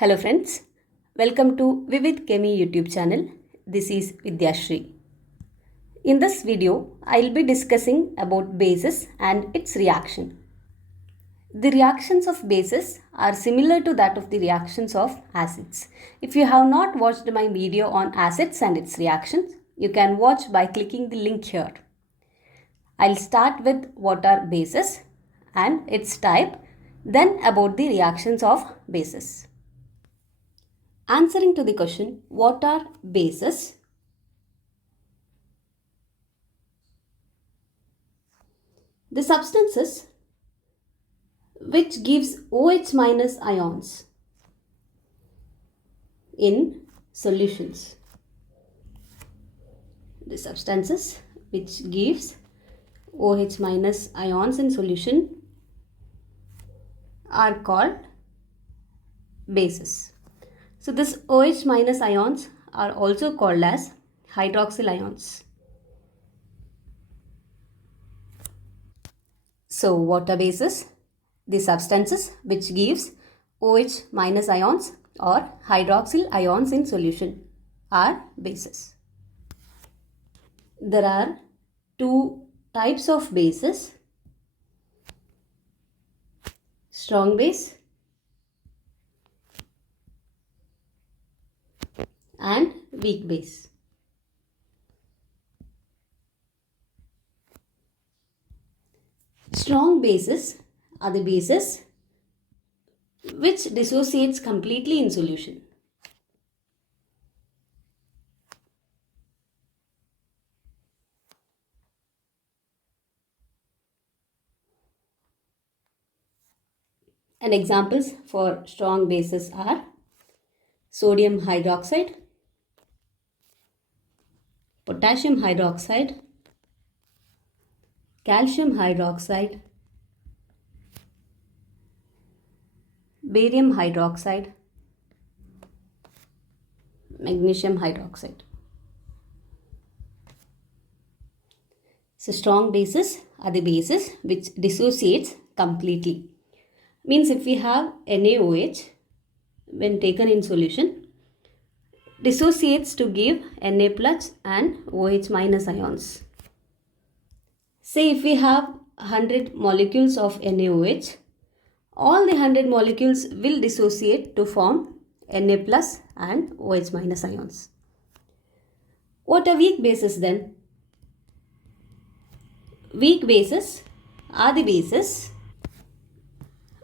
Hello friends, welcome to Vivid Chemi YouTube channel. This is Vidyashri. In this video, I'll be discussing about bases and its reaction. The reactions of bases are similar to that of the reactions of acids. If you have not watched my video on acids and its reactions, you can watch by clicking the link here. I'll start with what are bases and its type, then about the reactions of bases. Answering to the question, what are bases? The substances which gives OH minus ions in solutions. The substances which gives OH minus ions in solution are called bases. So this OH minus ions are also called as hydroxyl ions. So what are bases? The substances which gives OH minus ions or hydroxyl ions in solution are bases. There are two types of bases: strong base and weak base. Strong bases are the bases which dissociates completely in solution. And examples for strong bases are sodium hydroxide, potassium hydroxide, calcium hydroxide, barium hydroxide, magnesium hydroxide. So strong bases are the bases which dissociates completely. Means if we have NaOH, when taken in solution, dissociates to give Na plus and OH minus ions. Say if we have 100 molecules of NaOH, all the 100 molecules will dissociate to form Na plus and OH minus ions. What are weak bases then? Weak bases are the bases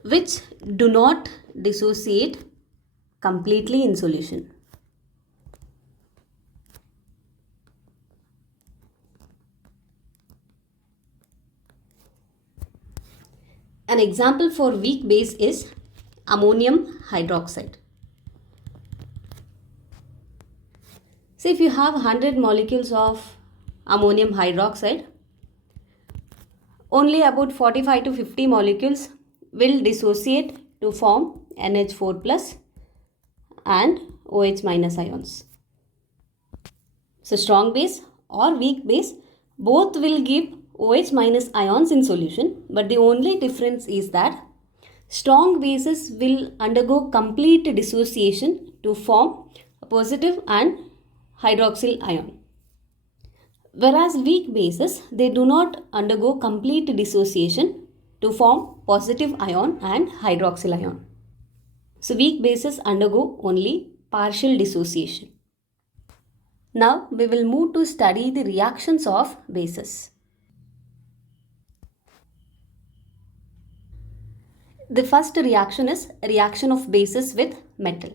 which do not dissociate completely in solution. An example for weak base is ammonium hydroxide. So if you have 100 molecules of ammonium hydroxide, only about 45 to 50 molecules will dissociate to form NH4 plus and OH minus ions. So strong base or weak base both will give OH minus ions in solution, but the only difference is that strong bases will undergo complete dissociation to form a positive and hydroxyl ion. Whereas weak bases, they do not undergo complete dissociation to form positive ion and hydroxyl ion. So weak bases undergo only partial dissociation. Now we will move to study the reactions of bases. The first reaction is reaction of bases with metal.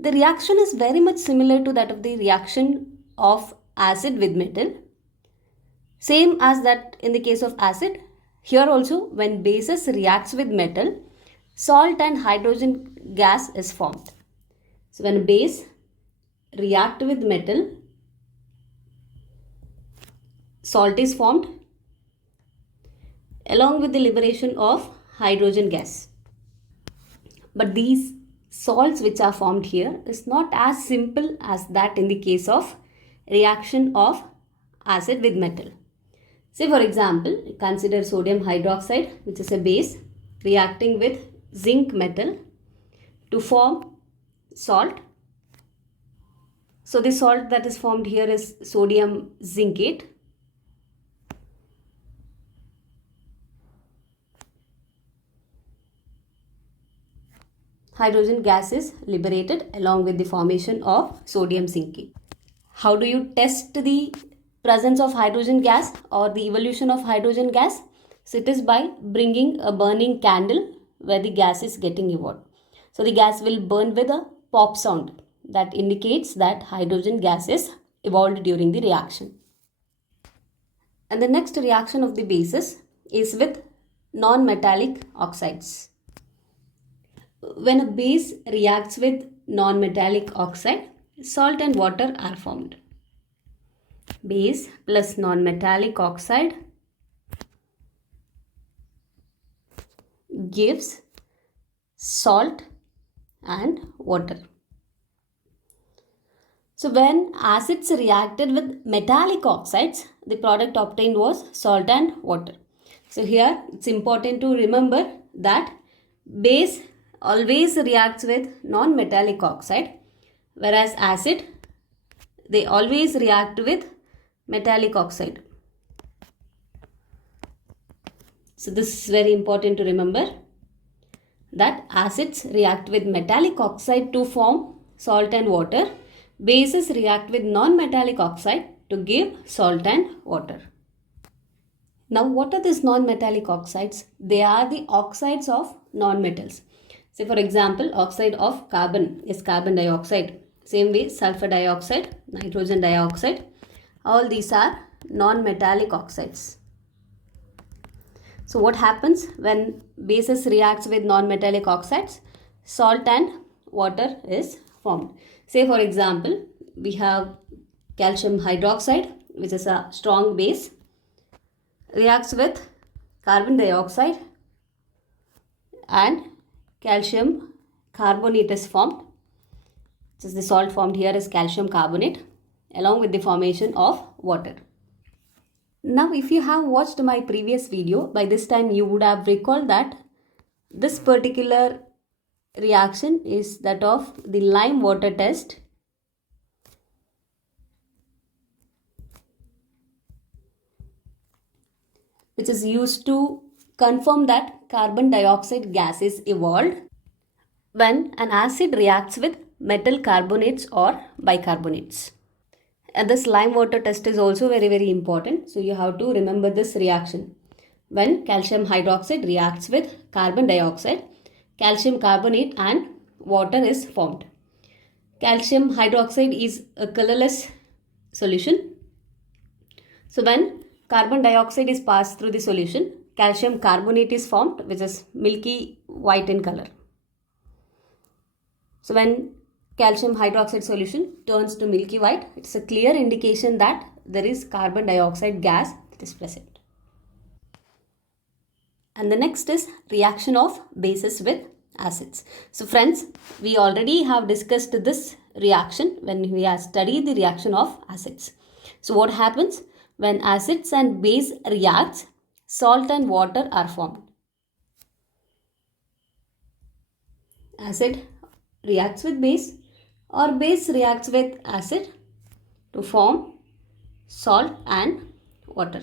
The reaction is very much similar to that of the reaction of acid with metal. Same as that in the case of acid, here also when bases reacts with metal, salt and hydrogen gas is formed. So when a base react with metal, salt is formed along with the liberation of hydrogen gas. But these salts which are formed here is not as simple as that in the case of reaction of acid with metal. Say for example, consider sodium hydroxide, which is a base reacting with zinc metal to form salt. So the salt that is formed here is sodium zincate. Hydrogen gas is liberated along with the formation of sodium zincate. How do you test the presence of hydrogen gas or the evolution of hydrogen gas? So it is by bringing a burning candle where the gas is getting evolved. So the gas will burn with a pop sound that indicates that hydrogen gas is evolved during the reaction. And the next reaction of the bases is with non-metallic oxides. When a base reacts with non-metallic oxide, salt and water are formed. Base plus non-metallic oxide gives salt and water. So when acids reacted with metallic oxides, the product obtained was salt and water. So here it's important to remember that base always reacts with non-metallic oxide, whereas acid, they always react with metallic oxide. So this is very important to remember that acids react with metallic oxide to form salt and water. Bases react with non-metallic oxide to give salt and water. Now what are these non-metallic oxides? They are the oxides of non-metals. Say for example, oxide of carbon is carbon dioxide. Same way sulfur dioxide, nitrogen dioxide. All these are non-metallic oxides. So what happens when bases reacts with non-metallic oxides? Salt and water is formed. Say for example, we have calcium hydroxide, which is a strong base, reacts with carbon dioxide and calcium carbonate is formed. This is the salt formed here is calcium carbonate along with the formation of water. Now if you have watched my previous video, by this time you would have recalled that this particular reaction is that of the lime water test. Which is used to confirm that carbon dioxide gas is evolved when an acid reacts with metal carbonates or bicarbonates. And this lime water test is also very important. So you have to remember this reaction. When calcium hydroxide reacts with carbon dioxide, calcium carbonate and water is formed. Calcium hydroxide is a colorless solution. So when carbon dioxide is passed through the solution, calcium carbonate is formed, which is milky white in color. So when calcium hydroxide solution turns to milky white, it's a clear indication that there is carbon dioxide gas that is present. And the next is reaction of bases with acids. So friends, we already have discussed this reaction when we have studied the reaction of acids. So what happens? When acids and base reacts, salt and water are formed. Acid reacts with base or base reacts with acid to form salt and water.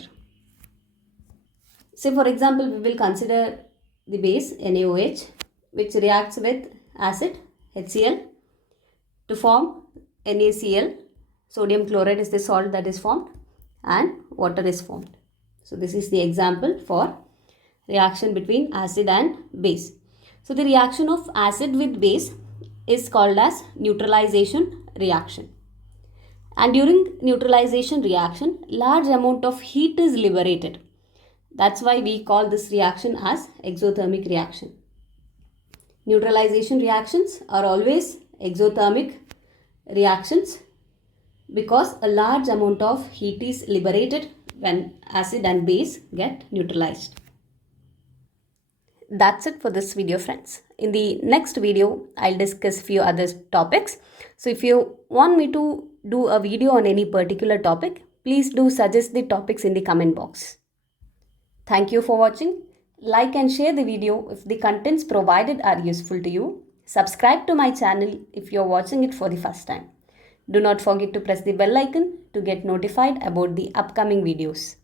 Say for example, we will consider the base NaOH which reacts with acid HCl to form NaCl. Sodium chloride is the salt that is formed and water is formed. So this is the example for reaction between acid and base. So the reaction of acid with base is called as neutralization reaction. And during neutralization reaction, large amount of heat is liberated. That's why we call this reaction as exothermic reaction. Neutralization reactions are always exothermic reactions because a large amount of heat is liberated when acid and base get neutralized. That's it for this video, friends. In the next video, I'll discuss few other topics. So if you want me to do a video on any particular topic, please do suggest the topics in the comment box. Thank you for watching. Like and share the video if the contents provided are useful to you. Subscribe to my channel if you are watching it for the first time. Do not forget to press the bell icon to get notified about the upcoming videos.